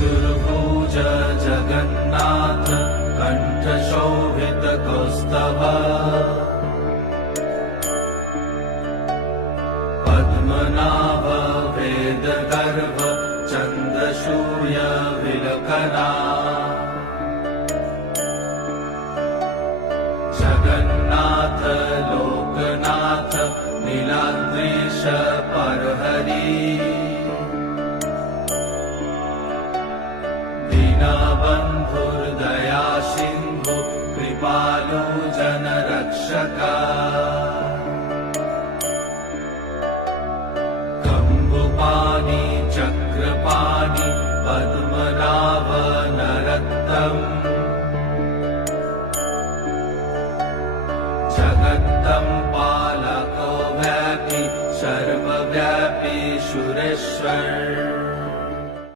चतुर्भुज जगन्नाथ कंठशोभित कौस्तभ पद्मनाभ वेदगर्भ चन्द्रसूर्य विलकना जगन्नाथ लोकनाथ नीलाद्रीश परहरि दीनबन्धुर्दया सिन्धु कृपालु जनरक्षका कम्बुपाणि चक्रपाणि पद्मनाभ नरोत्तम जगत्तं पालको व्यापी सर्वव्यापी सुरेश्वर